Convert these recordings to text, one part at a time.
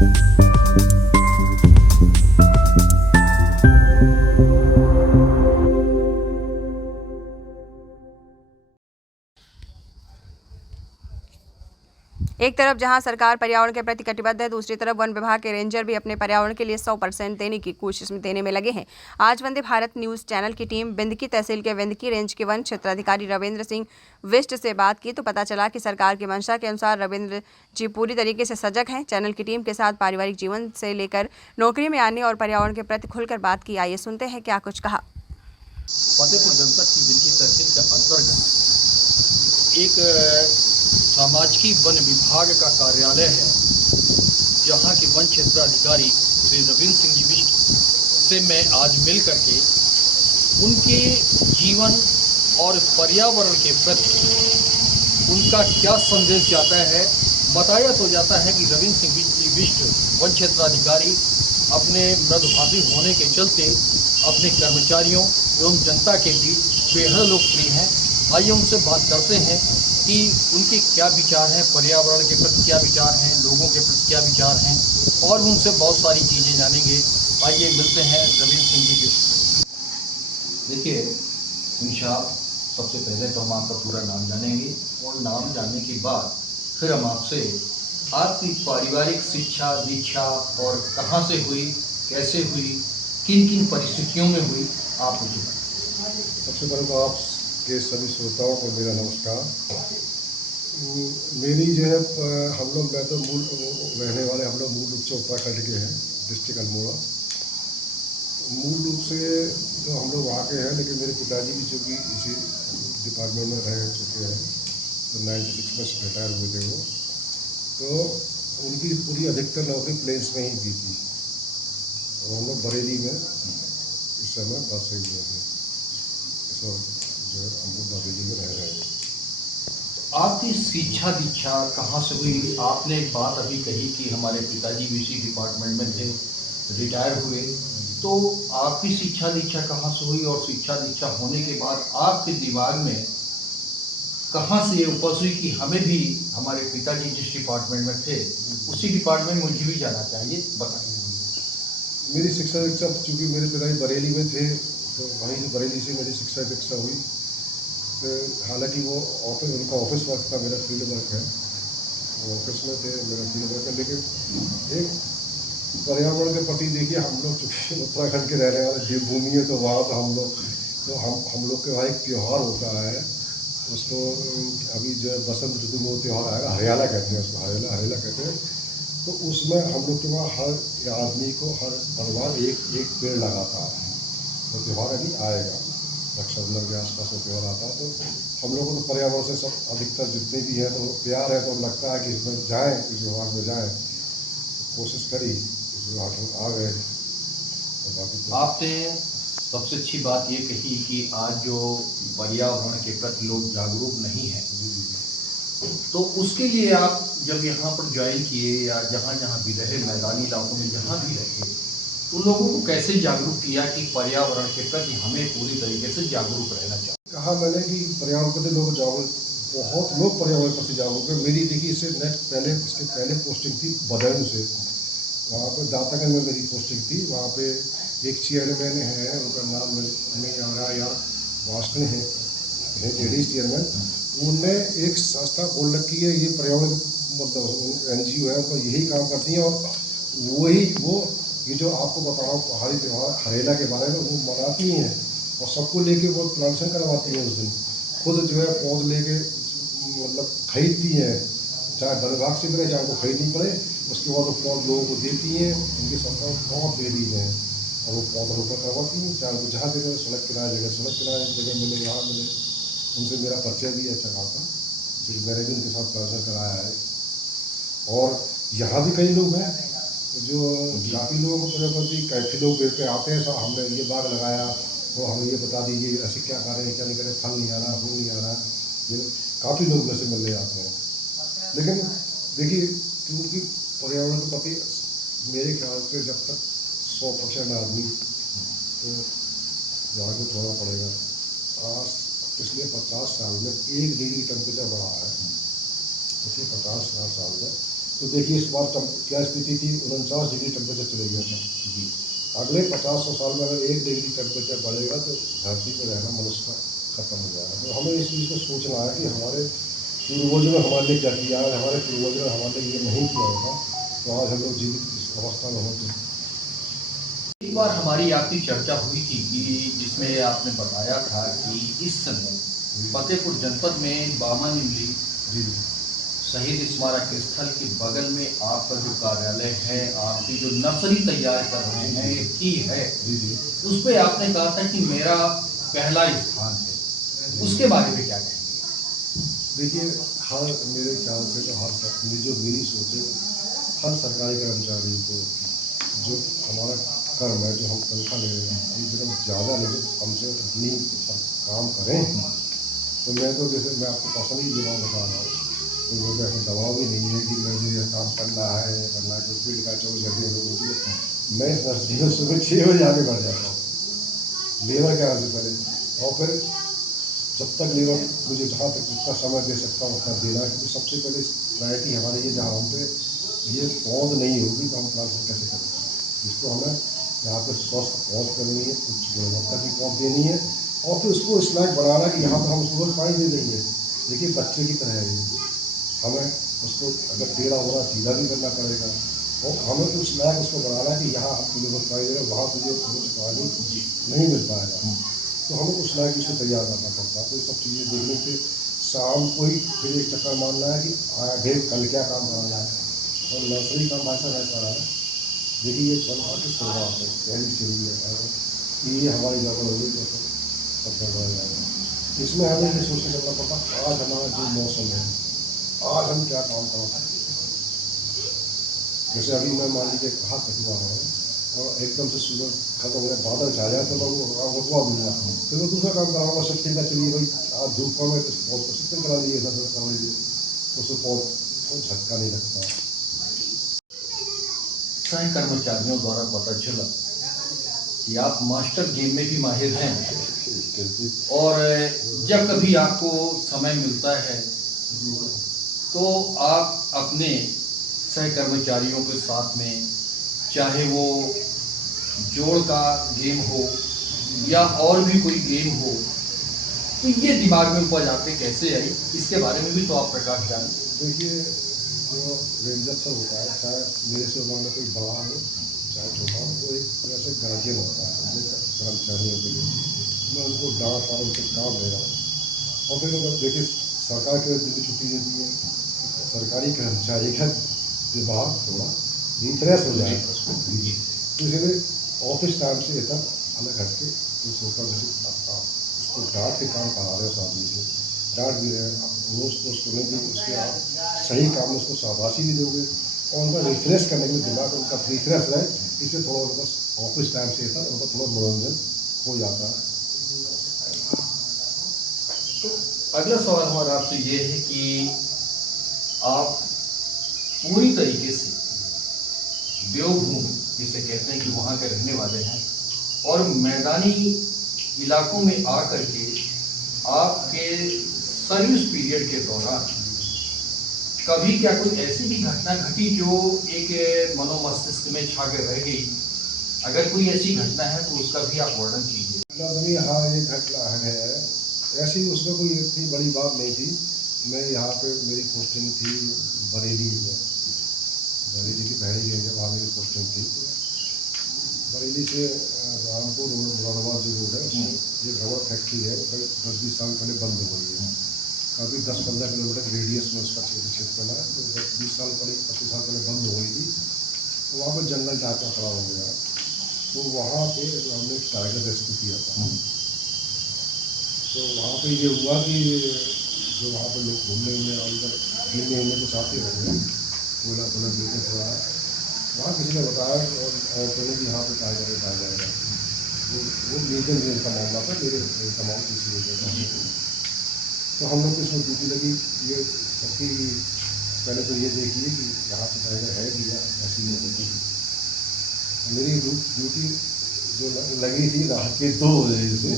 एक तरफ जहां सरकार पर्यावरण के प्रति कटिबद्ध है, दूसरी तरफ वन विभाग के रेंजर भी अपने पर्यावरण के लिए 100% देने की कोशिश में देने में लगे हैं। आज वंदे भारत न्यूज चैनल की टीम बिंदकी तहसील के विंदकी रेंज के वन क्षेत्राधिकारी रविंद्र सिंह विष्ट से बात की तो पता चला कि सरकार की मंशा के अनुसार रविंद्र जी पूरी तरीके से सजग हैं। चैनल की टीम के साथ पारिवारिक जीवन से लेकर नौकरी में आने और पर्यावरण के प्रति खुलकर बात की। आइए सुनते हैं क्या कुछ कहा। फतेहपुर जनपद की बिंदकी तहसील के अंतर्गत एक सामाजिक वन विभाग का कार्यालय है, जहां के वन क्षेत्राधिकारी श्री रविंद्र सिंह जी विष्ट से मैं आज मिल करके उनके जीवन और पर्यावरण के प्रति उनका क्या संदेश जाता है बताया तो जाता है कि रविंद्र सिंह जी विष्ट वन क्षेत्राधिकारी अपने मृदुभाषी होने के चलते अपने कर्मचारियों एवं जनता के बीच बेहद लोकप्रिय हैं। आइए उनसे बात करते हैं कि उनके क्या विचार हैं, पर्यावरण के प्रति क्या विचार हैं, लोगों के प्रति क्या विचार हैं, और उनसे बहुत सारी चीज़ें जानेंगे। आइए मिलते हैं रविंद्र सिंह जी विष्ट। देखिए इंशाअल्लाह, सबसे पहले तो हम आपका पूरा नाम जानेंगे और नाम जानने के बाद फिर हम आपसे आपकी पारिवारिक शिक्षा दीक्षा और कहाँ से हुई, कैसे हुई, किन किन परिस्थितियों में हुई, आप मुझे बताएं। सबसे पहले तो आपके सभी श्रोताओं को मेरा नमस्कार। मेरी जो है हम लोग, मैं तो मूल रहने वाले, हम लोग मूल रूप से उत्तराखंड के हैं, डिस्ट्रिक्ट अल्मोड़ा। मूल रूप से जो हम लोग वहाँ के हैं, लेकिन मेरे पिताजी भी चूँकि इसी डिपार्टमेंट में रह चुके हैं, तो 96 में रिटायर हुए थे वो, तो उनकी पूरी अधिकतर नौकरी प्लेन्स में ही की थी और हम लोग बरेली में इस समय बसे हुए हैं। तो जो है हम लोग बरेली में रह रहे हैं। आपकी शिक्षा दीक्षा कहाँ से हुई? आपने एक बात अभी कही कि हमारे पिताजी भी इसी डिपार्टमेंट में थे, रिटायर हुए, तो आपकी शिक्षा दीक्षा कहाँ से हुई और शिक्षा दीक्षा होने के बाद आपके दिमाग में कहाँ से ये उपज हुई कि हमें भी हमारे पिताजी जिस डिपार्टमेंट में थे उसी डिपार्टमेंट में मुझे भी जाना चाहिए, बताइए। मेरी शिक्षा दीक्षा चूँकि मेरे पिताजी बरेली में थे, तो वहीं से बरेली से मेरी शिक्षा दीक्षा हुई। तो हालांकि वो ऑफिस, उनका ऑफिस वर्क था, मेरा फील्ड वर्क है, वो ऑफिस में थे, मेरा फील्ड वर्क है। लेकिन एक पर्यावरण के प्रति देखिए, हम लोग चूँकि उत्तराखंड के रहने वाले देवभूमि है, तो वहाँ तो हम लोग के वहाँ एक त्यौहार होता है, उसको अभी जो है बसंत ऋतु में वो त्यौहार आएगा, हरियाला कहते हैं उसको, हरियाला कहते हैं। तो उसमें हम लोग के वहाँ हर आदमी को, हर परिवार एक पेड़ लगाता है। तो त्यौहार अभी आएगा, रक्षाबंधन के आसपास में त्यौहार आता है। तो हम लोगों को तो पर्यावरण से सब अधिकतर जितने भी हैं तो प्यार है, तो लगता है कि इसमें जाएँ, इस विभाग में जाएँ। तो कोशिश करी, इस विभाग में आ गए। तो बाकी तो आपने सबसे अच्छी बात ये कही कि आज जो पर्यावरण के प्रति लोग जागरूक नहीं हैं, तो उसके लिए आप जब यहाँ पर ज्वाइन किए या जहाँ जहाँ भी रहे, मैदानी इलाकों में जहाँ भी रहे, तो लोगों को कैसे जागरूक किया कि पर्यावरण के प्रति हमें पूरी तरीके से जागरूक रहना चाहिए? कहा मैंने कि पर्यावरण प्रति लोग जागरूक, बहुत लोग पर्यावरण प्रति जागरूक है। मेरी देखिए इसके पहले पोस्टिंग थी बदायूं से, वहाँ पे दातागंज में मेरी पोस्टिंग थी। वहाँ पे एक चेयरमैन है, उनका नाम नहीं आ रहा यार, वास्कन है लेडीज चेयरमैन। उनने एक संस्था खोल रखी है, ये पर्यावरण मतलब NGO है, उनका यही काम करती हैं। और वो ये जो आपको बता रहा हूँ पहाड़ी त्यौहार हरेला के बारे में, वो मनाती हैं और सबको लेके वो प्लांटेशन करवाती हैं। उस दिन खुद जो है पौध लेके मतलब खरीदती हैं, चाहे वन विभाग से मिले, चाहे उनको खरीदनी पड़े। उसके बाद वो पौध लोगों को देती हैं, उनकी संस्था बहुत दे दी है और वो पौधारोपण करवाती हैं। चाहे उनको जहाँ जगह सड़क किनारे जगह मिले, यहाँ मिले। उनसे मेरा परिचय भी अच्छा खासा, फिर मैंने भी उनके साथ प्लांटेशन कराया है। और यहाँ भी कई लोग हैं जो काफ़ी लोगों को प्रति, काफ़ी लोग पेड़ पे आते हैं, सर हमने ये बाग लगाया, तो हमें ये बता दीजिए ऐसे क्या करें क्या नहीं करें, फल नहीं आ रहा, फूल नहीं आ रहा। ये काफ़ी लोग वैसे मिलने आते हैं। लेकिन देखिए, क्योंकि पर्यावरण के प्रति मेरे ख्याल से जब तक 100% आदमी को जागरूक होना पड़ेगा। आज पिछले 50 साल में 1 डिग्री टेम्परेचर बढ़ा है, पिछले 50 साल में तो देखिए इस बार क्या स्थिति थी, 49 डिग्री टेम्परेचर चले गया था जी। अगले 50-100 साल में अगर 1 डिग्री टेम्परेचर बढ़ेगा तो धरती पर रहना मनुष्य का खत्म हो जाएगा। तो हमें इस चीज़ को सोचना है कि हमारे पूर्वजों ने हमारे लिए क्या किया है, हमारे पूर्वजों ने हमारे लिए ये नहीं किया होगा तो आज हम लोग जीवित इस अवस्था में होते। एक बार हमारी आपकी चर्चा हुई थी कि जिसमें आपने बताया था कि इस समय फतेहपुर जनपद में बामा निमली जी शहीद स्मारक स्थल के बगल में आपका जो कार्यालय है, आपकी जो नर्सरी तैयार कर रहे हैं की है, जी उस पर आपने कहा था कि मेरा पहला स्थान है, उसके बारे में क्या कहेंगे? देखिए हर मेरे ख्याल से तो मेरी सोच है, हर सरकारी कर्मचारी को जो हमारा कर्म है, जो हम तनख्वाह ले रहे हैं, हम जब ज़्यादा नहीं कम से अपनी काम करें। तो मैं तो जैसे मैं आपको पर्सनली ये बात बता रहा हूँ, तो मुझे ऐसा दबाव भी नहीं है कि मुझे यह काम करना है जो फील्ड का 24 घंटे लोगों की मैं नर्सरी सुबह 6 बजे आगे बढ़ जाता हूँ लेबर के आने से पहले, और फिर जब तक लेबर मुझे जहाँ तक जितना समय दे सकता हूँ उतना देना है, क्योंकि सबसे पहले प्रायोरिटी हमारी ये जहाँ हम पे ये पौध नहीं होगी तो हम प्लांटेशन कैसे करेंगे। जिसको हमें यहाँ पे स्वस्थ पौध करनी है, उच्च गुणवत्ता की पौध देनी है, और फिर उसको इस लायक बनाना कि यहाँ पर हम उसको रोज पानी दे देंगे। देखिए बच्चे की तरह है, हमें उसको अगर टेढ़ा होना सीधा भी करना पड़ेगा, और हमें उस लायक उसको बनाना है कि यहाँ हम तुझे रोज पानी दे रहे हैं, वहाँ तुझे रोज पानी नहीं मिल पाएगा, तो हमें उस लायक इसको तैयार करना पड़ता है। तो ये सब चीज़ें देखने से शाम को ही फिर एक चक्कर मारना है कि आगे कल क्या काम कराना है, और नर्सरी काम ऐसा है। देखिए ये बना की शुरुआत है, पहली सीढ़ी है, कि ये हमारी जगह होगी तो सब जगह हो जाएगा। इसमें हमें ये सोच के चलना पड़ता आज हमारा जो मौसम है, आज हम क्या काम कर सकते हैं। जैसे अभी मैं मान लीजिए कहा कटवा रहा हूँ और एकदम से सूरज खत्म हो गया, बादल छा जाए तो मैं वो रुकवा दूंगा, फिर मैं दूसरा काम कराऊंगा। शिफ्टिंग का चलिए भाई आज धूप कम है तो पौध को शिफ्टिंग करा लीजिए, ऐसा करा लीजिए, उससे पौध को झटका नहीं लगता। सह कर्मचारियों द्वारा पता चला कि आप मास्टर गेम में भी माहिर हैं, और जब कभी आपको समय मिलता है तो आप अपने सह कर्मचारियों के साथ में, चाहे वो जोड़ का गेम हो या और भी कोई गेम हो, तो ये दिमाग में उपज आते कैसे आई, इसके बारे में भी तो आप प्रकाश डालें। देखिए जो रेंजर सब होता है, चाहे मेरे से उम्र में कोई बड़ा हो चाहे छोटा हो, वो एक तरह से गार्जियन होता है अपने कर्मचारियों के लिए। मैं उनको डांट रहा हूँ, उनसे काम ले रहा हूँ, और फिर अगर देखिए सरकार की वजह से छुट्टी देती है, सरकारी कर्मचारी का दिमाग थोड़ा रिफ्रेश हो जाएगा उसको, तो इसलिए ऑफिस टाइम से तक अलग हट के तो सोकर उसको डांट के काम करा रहे हो, उस आदमी से डांट भी रहे हैं, रोज तो उसको नहीं देंगे, उसके आप सही काम में उसको शाबाशी भी दोगे, और उनका रिफ्रेश करने के लिए दिमाग उनका रिफ्रेश रहे, इसलिए थोड़ा उनका ऑफिस टाइम से था उनका थोड़ा मनोरंजन हो जाता है। तो अगला सवाल हमारा आपसे ये है कि आप पूरी तरीके से देवभूमि जिसे कहते हैं कि वहाँ के रहने वाले हैं, और मैदानी इलाकों में आकर के आपके सर्विस पीरियड के दौरान कभी क्या कोई ऐसी भी घटना घटी जो एक मनोमस्तिष्क में छा के रह गई? अगर कोई ऐसी घटना है तो उसका भी आप वर्णन कीजिए। हाँ ये घटना है ऐसी, उसमें कोई इतनी बड़ी बात नहीं थी। मैं यहाँ पे मेरी पोस्टिंग थी बरेली में, बरेली की पहली रेंज है, वहाँ मेरी पोस्टिंग थी। बरेली से रामपुर रोड मुरादाबाद जो रोड है उसमें ये रबर फैक्ट्री है, कई 10-20 साल पहले बंद हो गई है। काफ़ी 10-15 किलोमीटर रेडियस में उसका क्षेत्र बना है, तो 10-20 साल पहले 25 साल पहले बंद हो गई थी, तो वहाँ पर जंगल टाइप का खड़ा हो गया। तो वहाँ पे हमने एक टाइगर रेस्क्यू किया था। तो वहाँ पे ये हुआ कि जो वहाँ पे लोग घूमने में अंदर घूमने कुछ आते होंगे, बोला बिल्कुल थोड़ा वहाँ किसी ने बताया और बोले कि यहाँ पे टाइगर है। वो मीडियम रेंज का मामला था, मेरे तमाम किसी वजह से। तो हम लोग को इसमें ड्यूटी लगी ये सबकी, पहले तो ये देखिए कि यहाँ पे टाइगर है भी या ऐसी नहीं होगी। मेरी ड्यूटी जो लगी थी रात के 2 बजे से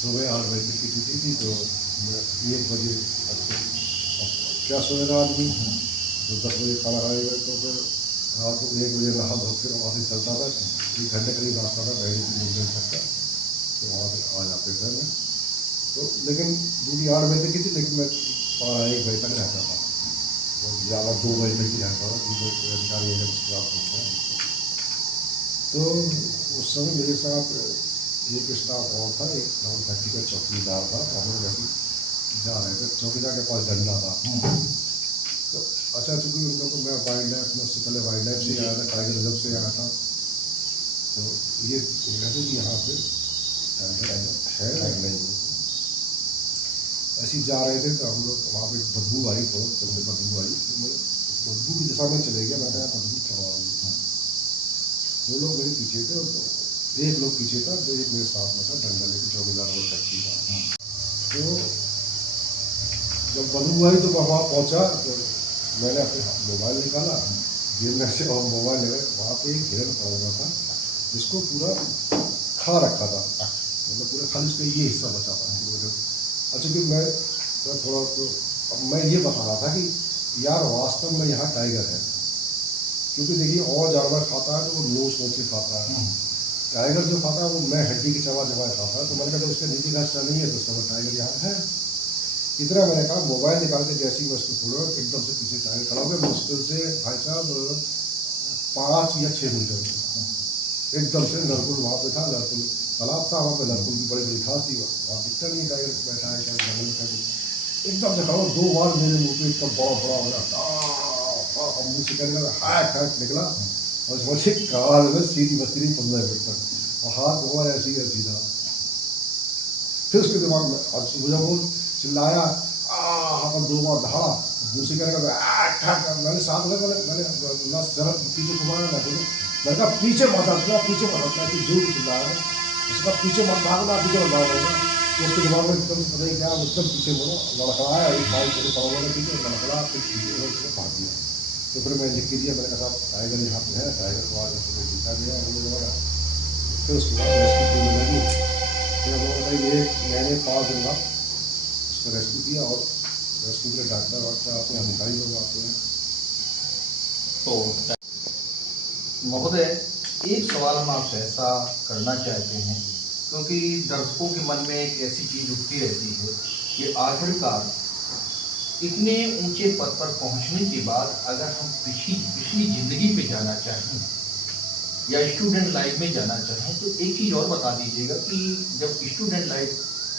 सुबह 8 बजे तक की ड्यूटी थी, तो मैं 1 बजे क्या सोएगा आदमी, तो 10 बजे खाना खाने गए तो फिर रात को 1 बजे नहा धो फिर वहाँ से चलता था, 1 घंटे करीब रास्ता था बैठी की मुंबई तक का, तो वहाँ से आ जाते थे मैं। तो लेकिन ड्यूटी 8 बजे तक की थी, लेकिन मैं 12-1 बजे तक रहता था, तो ज़्यादा 2 बजे तक ही रहता था, 2 बजे कोई अधिकारी अगर प्राप्त हो गया। तो उस समय मेरे साथ एक स्टाफ और था, एक नॉन फैक्ट्री का चौकीदार था, तो हम लोग ऐसे जा रहे थे, चौकीदार के पास डंडा था। तो अच्छा, चूँकि उन लोगों को मैं वाइल्ड लाइफ में उससे पहले वाइल्ड लाइफ से आया था, टाइगर रिजर्व से आया था, तो ये कहते कि यहाँ पे टाइगर है या नहीं। ऐसे ही जा रहे थे तो हम लोग वहाँ पे बदबू आई, बहुत चलते बदबू आई, तो मैं बदबू की दिशा में चले गया। मैं कहा बदबू क्या आ रही है। 2 लोग मेरे पीछे थे, तो 1 लोग पीछे था, तो 1 मेरे साथ में था, डंडा लेके चौकीदार वाला फैक्ट्री का। तो जब बदबू आई तो मैं वहाँ पहुँचा, तो मैंने अपने मोबाइल निकाला, जेब में से और मोबाइल ले, वहाँ पे एक हिरन पड़ा हुआ था जिसको पूरा खा रखा था, मतलब पूरा खाली उसका ये हिस्सा बचा था। अच्छा कि मैं थोड़ा तो अब मैं ये बता रहा था कि यार वास्तव में यहाँ टाइगर है, क्योंकि देखिए और जानवर खाता है तो वो नोच नोच के खाता है, टाइगर जो खाता है वो मैं हड्डी की चबा चबा खाता है। तो मैंने कहा उसके नीचे का हिस्सा नहीं है, तो उसका टाइगर यहाँ है। इतना मैंने कहा, मोबाइल निकाल के जैसे ही मैं उसको छोड़ा, एकदम से पीछे टाइगर खड़ा हो गया, मुश्किल से भाई साहब 5 या 6 मीटर एकदम से। नरकुल वहाँ पे था, नरकुल तालाब था, वहाँ पे नरकुल की बड़ी बड़ी घास थी, वहाँ दिखता नहीं टाइगर बैठा है क्या जंगल का। एकदम से खड़ा 2 बार मेरे मुँह पे एकदम बड़ा बड़ा हो गया, मुँह से कहने लगा हैक हैक निकला, और मुझे काल में सीधी बस्ती नहीं 15 मिनट तक, और हाथ हुआ ऐसी ऐसी था। फिर उसके दिमाग में अब जब वो चिल्लाया अपन 2 बार दहाड़ा, मुँह से कहने लगा, मैंने साथ में मैंने ना जरा पीछे घुमाया ना बोले, मैंने कहा पीछे मत हटना, पीछे मत हटना, कि जो भी चिल्लाया है उसके बाद पीछे मत भागना, पीछे मत भागना। तो उसके दिमाग में एकदम पता नहीं क्या, एकदम पीछे बोला, लड़खड़ाया, एक भाई मेरे पड़ा हुआ पीछे लड़खड़ा, फिर पीछे उसने भाग दिया। तो फिर मैं लिख के दिया, मैंने कहा साहब टाइगर यहाँ पे है, टाइगर को आज देखा गया हम लोग द्वारा। फिर उसके बाद रेस्क्यू टीम लगी, फिर हम लोगों ने ये मैंने 5 दिन बाद उसको रेस्क्यू किया, और रेस्क्यू के लिए डॉक्टर वाक्टर आते हैं, अधिकारी लोग आते हैं। तो महोदय, एक सवाल हम आपसे ऐसा करना चाहते हैं, क्योंकि दर्शकों के मन में एक ऐसी चीज़ उठती रहती है कि आखिरकार इतने ऊंचे पद पर पहुंचने के बाद अगर हम पिछली जिंदगी पे जाना चाहें या स्टूडेंट लाइफ में जाना चाहें, तो एक चीज़ और बता दीजिएगा कि जब स्टूडेंट लाइफ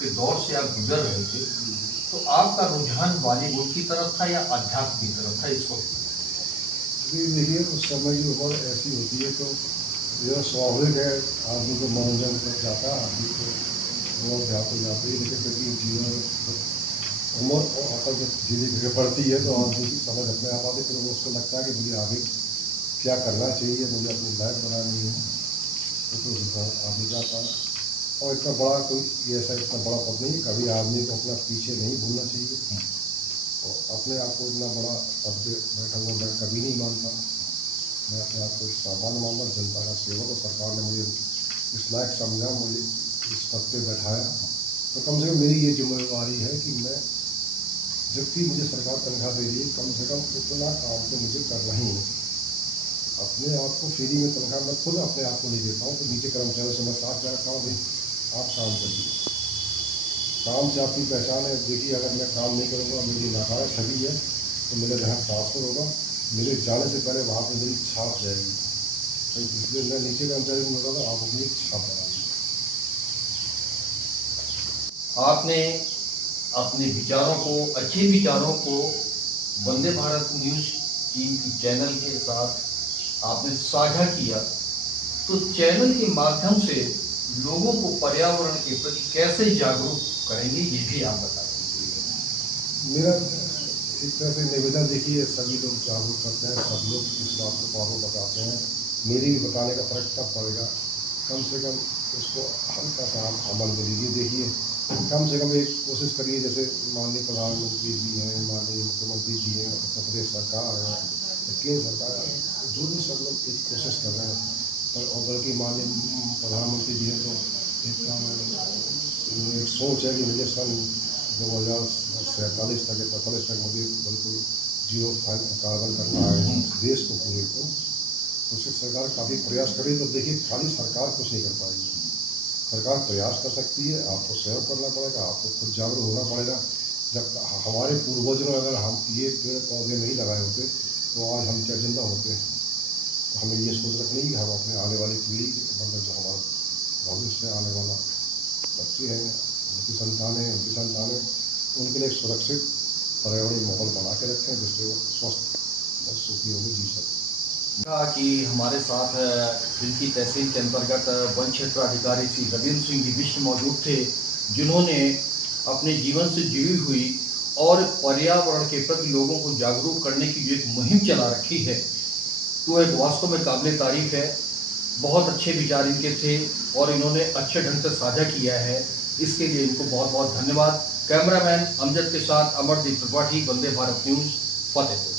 के दौर से आप गुजर रहे थे, तो आपका रुझान बॉलीवुड की तरफ था या अध्यात्म की तरफ था इस वक्त? अभी देखिए उस समय की उम्र ऐसी होती है, तो यह स्वाभाविक है, आदमी को मनोरंजन कर जाता है, आदमी को और जाते जाते ही, लेकिन क्योंकि जीवन उम्र और अकल जब धीरे धीरे बढ़ती है तो आदमी की समझ अपने आप आती है, फिर उसको लगता है कि मुझे आगे क्या करना चाहिए, मुझे अपनी लाइफ बनानी है, तो फिर उसका आदमी जाता है। और इतना बड़ा कोई ऐसा इतना बड़ा पद नहीं, कभी आदमी को अपना पीछे नहीं भूलना चाहिए, और अपने आप को इतना बड़ा पद पे बैठा हुआ मैं कभी नहीं मानता। मैं अपने आप को एक सामान्य मानता, जनता का सेवक, और सरकार ने मुझे इस लायक समझा, मुझे इस पद पे बैठाया, तो कम से कम मेरी ये जिम्मेदारी है कि मैं जबकि मुझे सरकार तनख्वाह दे रही है, कम से कम इतना काम तो मुझे करना ही है। अपने आप को फ्री में तनख्वाह मैं खुद अपने आप को नहीं देता हूँ, तो नीचे कर्मचारियों से मैं साथ में रखा हूँ, भाई आप काम करिए, काम से आपकी पहचान है। देखिए अगर मैं काम नहीं करूँगा, मेरी नाकारा छवि है, तो मेरा जहाँ ट्रांसफ़र होगा, मेरे जाने से पहले वहाँ पे मेरी छाप जाएगी, तो इसलिए मैं नीचे कर्मचारी को बोलता था आप अपनी एक छाप बनाइए। आपने अपने विचारों को, अच्छे विचारों को वंदे भारत न्यूज़ टीम की चैनल के साथ आपने साझा किया, तो चैनल के माध्यम से लोगों को पर्यावरण के प्रति कैसे जागरूक करेंगे, ये भी आप बता दीजिए। मेरा एक तरह से निवेदन, देखिए सभी लोग जागरूक करते हैं, सब लोग इस बात को बार बताते हैं, मेरी भी बताने का फर्क तब पड़ेगा, कम से कम उसको हल्का सा आप अमल में लीजिए। देखिए कम से कम एक कोशिश करिए, जैसे माननीय प्रधानमंत्री जी हैं, माननीय मुख्यमंत्री जी हैं, उत्तर प्रदेश सरकार है, केंद्र सरकार है, जो भी सब लोग एक कोशिश कर रहे हैं, और बल्कि माननीय प्रधानमंत्री जी हैं, तो एक सोच है कि मुझे सन 2047 तक या 45 तक मुझे बिल्कुल जीरो कार्बन करना है देश को पूरे को, तो उससे सरकार काफ़ी प्रयास करे। तो देखिए खाली सरकार कुछ नहीं कर पाएगी, सरकार प्रयास कर सकती है, आपको स्वयं करना पड़ेगा, आपको खुद जागरूक होना पड़ेगा। जब हमारे पूर्वजों ने अगर हम ये पेड़ पौधे नहीं लगाए होते तो आज हम क्या जिंदा होते हैं। तो हमें ये सोच रखनी है कि हम अपने आने वाली पीढ़ी, मतलब जो हमारा भविष्य आने वाला बच्चे हैं, उनकी संतानें, उनके लिए सुरक्षित पर्यावरणीय माहौल बना के रखें जिससे वो स्वस्थ और सुखी होकर जी सकें। कहा कि हमारे साथ बिंदकी तहसील के अंतर्गत वन क्षेत्र अधिकारी श्री रविंद्र सिंह जी विश्व मौजूद थे, जिन्होंने अपने जीवन से जुड़ी हुई और पर्यावरण के प्रति लोगों को जागरूक करने की जो एक मुहिम चला रखी है, तो एक वास्तव में काबिल तारीफ है। बहुत अच्छे विचार इनके थे और इन्होंने अच्छे ढंग से साझा किया है, इसके लिए इनको बहुत बहुत धन्यवाद। कैमरामैन अमजद के साथ अमरदीप त्रिपाठी, वंदे भारत न्यूज़, फतेहपुर।